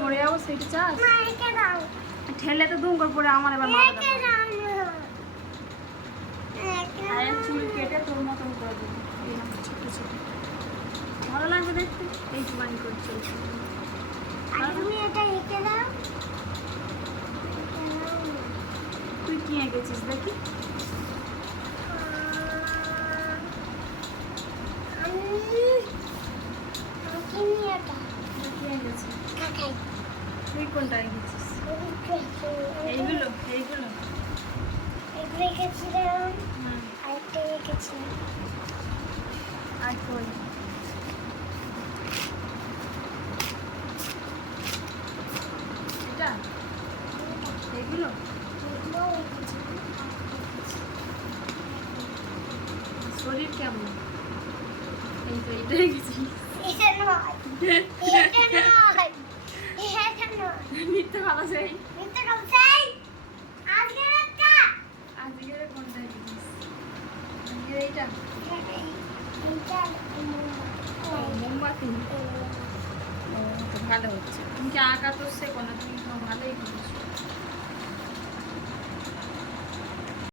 মরে যাবো সেটা চাস? ঠেলে তো দুম করে পড়ে আমার এবার মাথাটা আর চুল কেটে তোর মতন করে দেবো এইরকম ছোট ছোট। ভালো লাগবে দেখতে এই জুমানি করে চলছে। তুই কি এঁকেছিস দেখি? তুই কোনটা এঁকেছিস? এইগুলো এইগুলো আর কই এটা এইগুলো শরীর কেমন? এই তো এটা এঁকেছিস। মিথ্যে ভালো সেই আজকের কোনটা এঁকেছিস? আজকের এইটা মোমবাতি। ও তো ভালো হচ্ছে। তুমি কি আঁকা তো শেখো না? তুমি তো ভালোই করেছো।